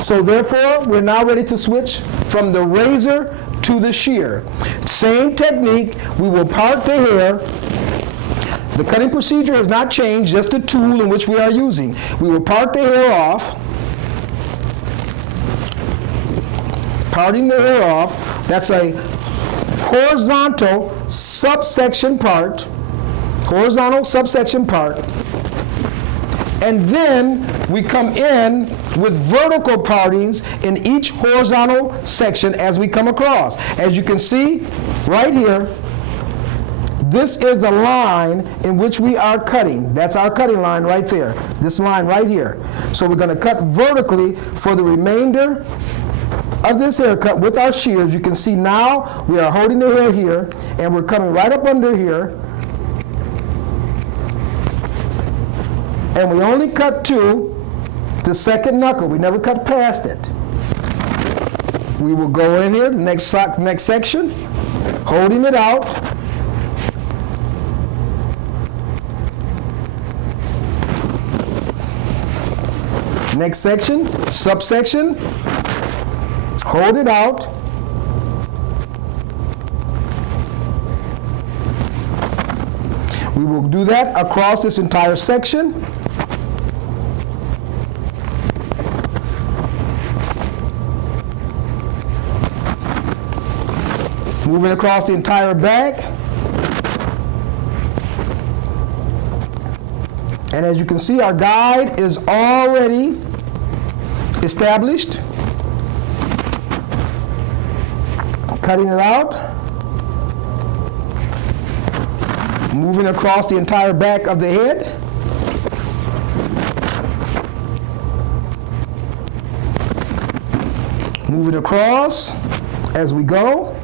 So therefore, we're now ready to switch from the razor to the shear. Same technique, we will part the hair. The cutting procedure has not changed, just the tool in which we are using. We will part the hair off. Parting the hair off, that's a horizontal subsection part. Horizontal subsection part. And then we come in with vertical partings in each horizontal section as we come across. As you can see right here, this is the line in which we are cutting. That's our cutting line right there. This line right here. So we're going to cut vertically for the remainder of this haircut with our shears. You can see now we are holding the hair here and we're coming right up under here. And we only cut to the second knuckle. We never cut past it. We will go in here, the next section, holding it out. Next section, subsection, hold it out. We will do that across this entire section. Moving across the entire back. And as you can see, our guide is already established. Cutting it out. Moving across the entire back of the head. Moving across as we go.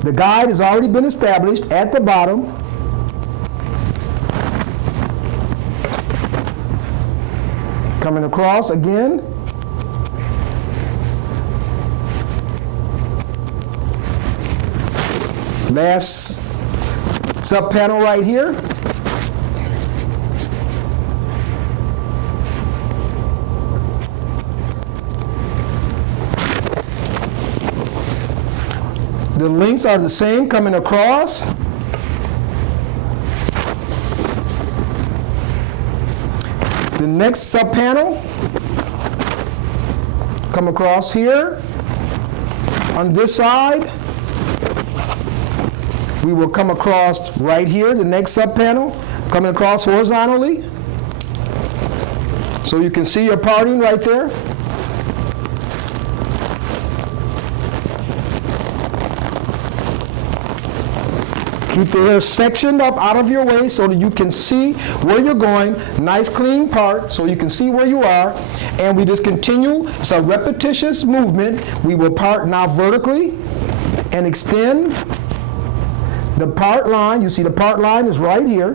The guide has already been established at the bottom. Coming across again. Last sub panel right here. The lengths are the same coming across. The next sub panel, come across here. On this side, we will come across right here, the next sub panel, coming across horizontally. So you can see your parting right there. Keep the hair sectioned up out of your way so that you can see where you're going. Nice clean part so you can see where you are. And we just continue. It's a repetitious movement. We will part now vertically and extend the part line. You see the part line is right here,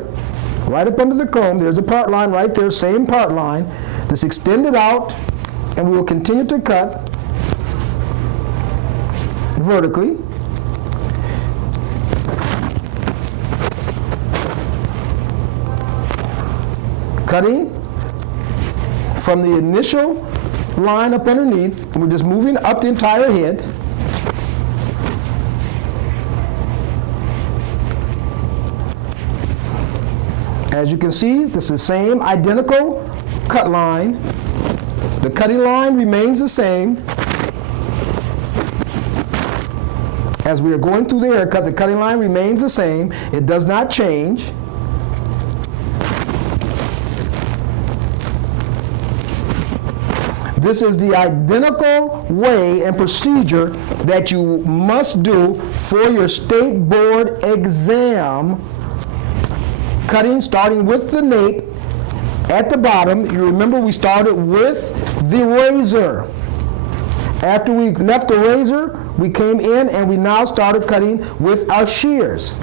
right up under the comb. There's a part line right there, same part line. Just extend it out and we will continue to cut vertically. Cutting from the initial line up underneath, and we're just moving up the entire head. As you can see, this is the same identical cut line. The cutting line remains the same. As we are going through the haircut, the cutting line remains the same. It does not change. This is the identical way and procedure that you must do for your state board exam. Cutting, starting with the nape at the bottom. You remember we started with the razor. After we left the razor, we came in and we now started cutting with our shears.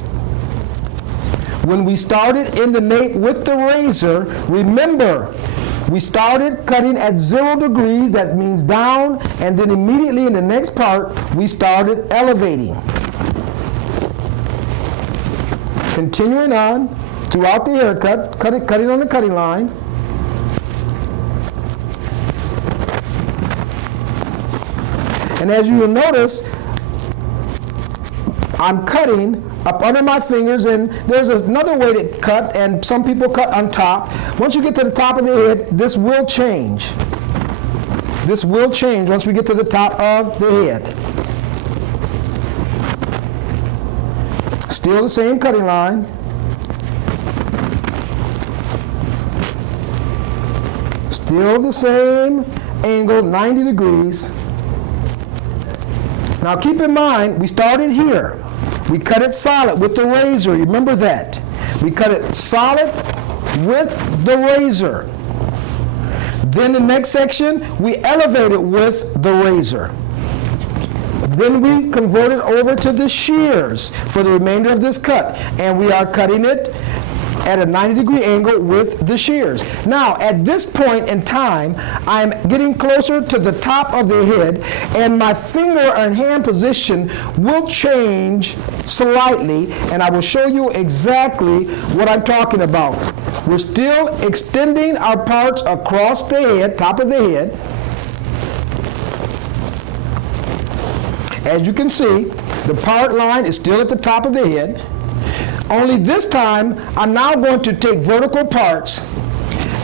When we started in the nape with the razor, remember, we started cutting at 0 degrees, that means down, and then immediately in the next part, we started elevating. Continuing on throughout the haircut, cutting on the cutting line. And as you will notice, I'm cutting up under my fingers, and there's another way to cut, and some people cut on top. Once you get to the top of the head, this will change. This will change once we get to the top of the head. Still the same cutting line. Still the same angle, 90 degrees. Now keep in mind, we started here. We cut it solid with the razor. You remember that. We cut it solid with the razor. Then the next section, we elevate it with the razor. Then we convert it over to the shears for the remainder of this cut. And we are cutting it at a 90-degree angle with the shears. Now, at this point in time, I'm getting closer to the top of the head, and my finger and hand position will change slightly, and I will show you exactly what I'm talking about. We're still extending our parts across the head, top of the head. As you can see, the part line is still at the top of the head. Only this time, I'm now going to take vertical parts,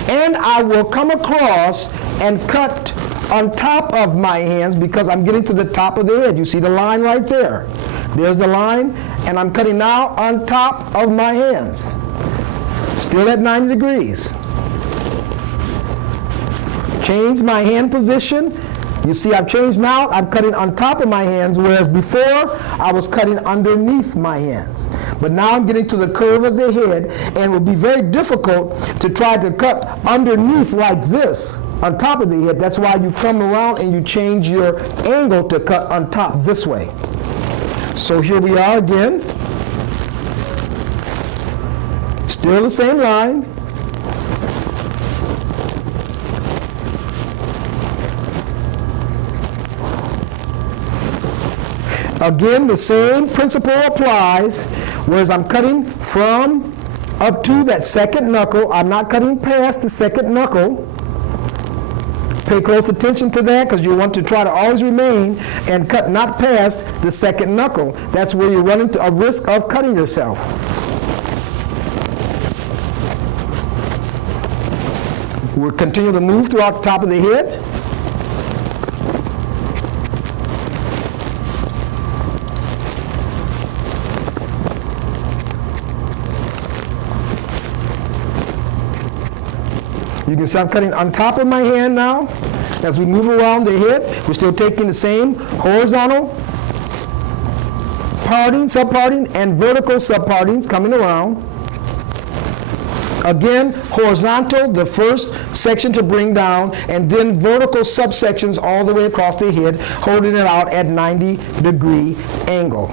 and I will come across and cut on top of my hands because I'm getting to the top of the head. You see the line right there. There's the line, and I'm cutting now on top of my hands. Still at 90 degrees. Change my hand position. You see I've changed now. I'm cutting on top of my hands, whereas before I was cutting underneath my hands. But now I'm getting to the curve of the head, and it will be very difficult to try to cut underneath like this on top of the head. That's why you come around and you change your angle to cut on top this way. So here we are again. Still the same line. Again, the same principle applies, whereas I'm cutting from up to that second knuckle. I'm not cutting past the second knuckle. Pay close attention to that because you want to try to always remain and cut not past the second knuckle. That's where you run into a risk of cutting yourself. We'll continue to move throughout the top of the head. You can see I'm cutting on top of my hand now. As we move around the head, we're still taking the same horizontal parting, subparting, and vertical subpartings coming around. Again, horizontal, the first section to bring down, and then vertical subsections all the way across the head, holding it out at 90-degree angle.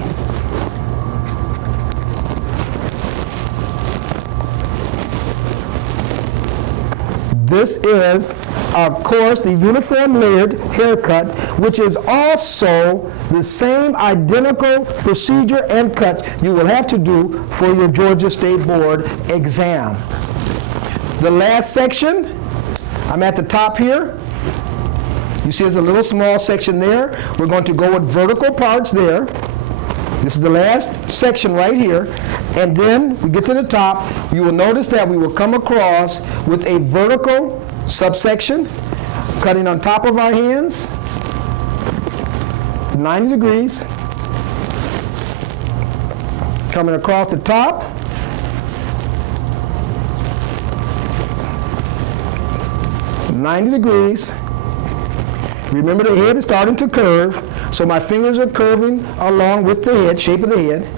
This is, of course, the uniform layered haircut, which is also the same identical procedure and cut you will have to do for your Georgia State Board exam. The last section, I'm at the top here. You see there's a little small section there. We're going to go with vertical parts there. This is the last section right here. And then we get to the top. You will notice that we will come across with a vertical subsection, cutting on top of our hands, 90 degrees, coming across the top, (90 degrees). Remember, the head is starting to curve, so my fingers are curving along with the head, shape of the head,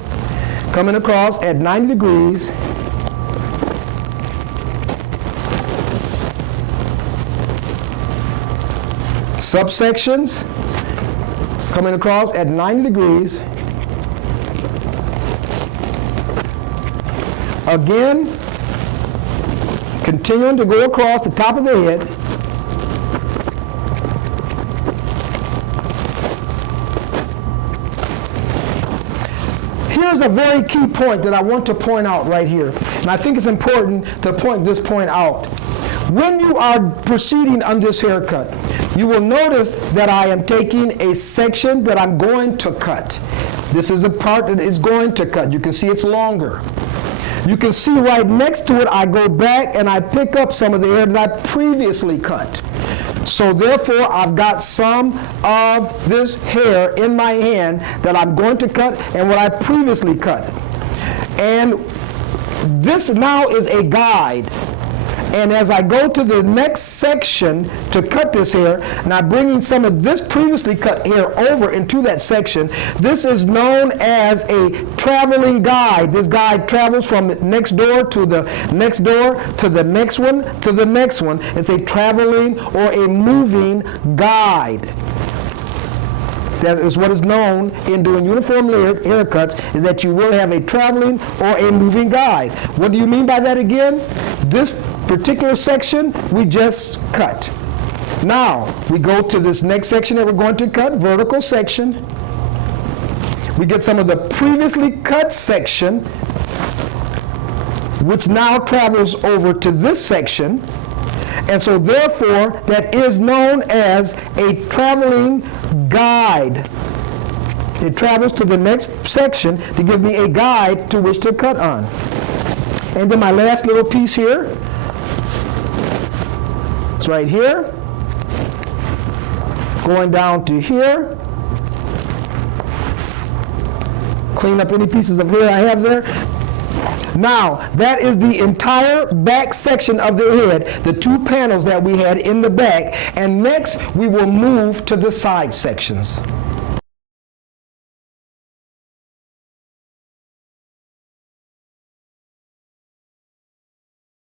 coming across at 90 degrees. Subsections coming across at 90 degrees. Again, continuing to go across the top of the head. Here's a very key point that I want to point out right here, and I think it's important to point this point out. When you are proceeding on this haircut, you will notice that I am taking a section that I'm going to cut. This is the part that is going to cut. You can see it's longer. You can see right next to it, I go back and I pick up some of the hair that I previously cut. So therefore, I've got some of this hair in my hand that I'm going to cut and what I previously cut. And this now is a guide. And as I go to the next section to cut this hair, and I'm bringing some of this previously cut hair over into that section, this is known as a traveling guide. This guide travels from next door to the next door to the next one to the next one. It's a traveling or a moving guide. That is what is known in doing uniform haircuts, is that you will have a traveling or a moving guide. What do you mean by that again? This particular section we just cut. Now we go to this next section that we're going to cut, vertical section. We get some of the previously cut section, which now travels over to this section. And so therefore, that is known as a traveling guide. It travels to the next section to give me a guide to which to cut on. And then my last little piece here, it's right here, going down to here. Clean up any pieces of hair I have there. Now, that is the entire back section of the head, the two panels that we had in the back, and next we will move to the side sections.